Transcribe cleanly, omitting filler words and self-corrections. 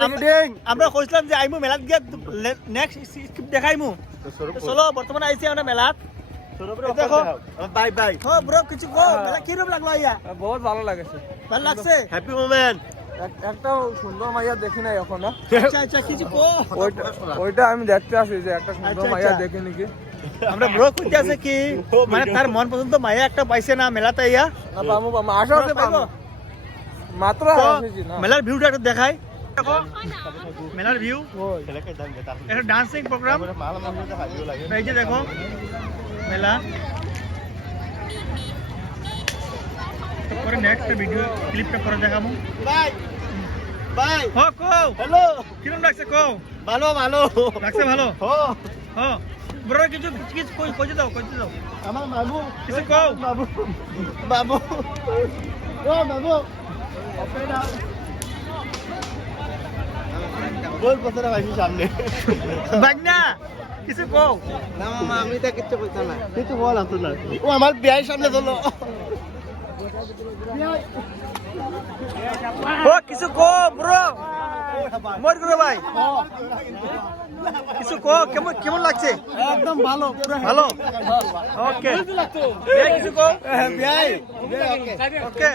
আমরা কইছিলাম যে আইমু মেলাত গিয়া নেক্সট স্কিপ দেখাইমু চলো বর্তমানে আইছি আমরা মেলাত দেখো বাই বাই হ্যাঁ ব্রো কিছু কো মেলা কি রূপ লাগলো আইয়া বহুত ভালো লাগছে ভালো লাগছে হ্যাপি মোমেন্ট একটা সুন্দর মাইয়া দেখি না এখন আচ্ছা আচ্ছা কিছু কো ওইটা আমি দেখতে আসি যে একটা সুন্দর আচ্ছা, মাইয়া আচ্ছা। দেখি নাকি আমরা ব্রো কইতে আছে কি মানে তার মন পছন্দ মায়া একটা পাইছে না মেলাতে আইয়া না পামু পামু আশা আছে পামু মাত্র তো আসছি না মেলার ভিউটা একটু দেখাই দেখো মেলার ভিউ একটা ডান্সিং প্রোগ্রাম এই যে দেখো মেলা পরে নেক্সট ভিডিও ক্লিপটা পরে দেখাবো বাই বাই হ কো হ্যালো কিরম লাগছে কো ভালো ভালো লাগছে ভালো ও হ ব্রো কিছু কিছু কইতে দাও আমার বাবু কিছু কও বাবু বাবু ও বাবু বল পছন্দ পাইছি সামনে বাগনা কিছু কও না মামা আমি তো কিচ্ছু কইতাম না কিছু বল আসল না ও আমার বিয়ের সামনে চলো ও কিছু কো ব্রো মোর গুরু ভাই কিছু কো কেমন কেমন লাগছে একদম ভালো পুরো ভালো ওকে কিছু কো বিয়াই ওকে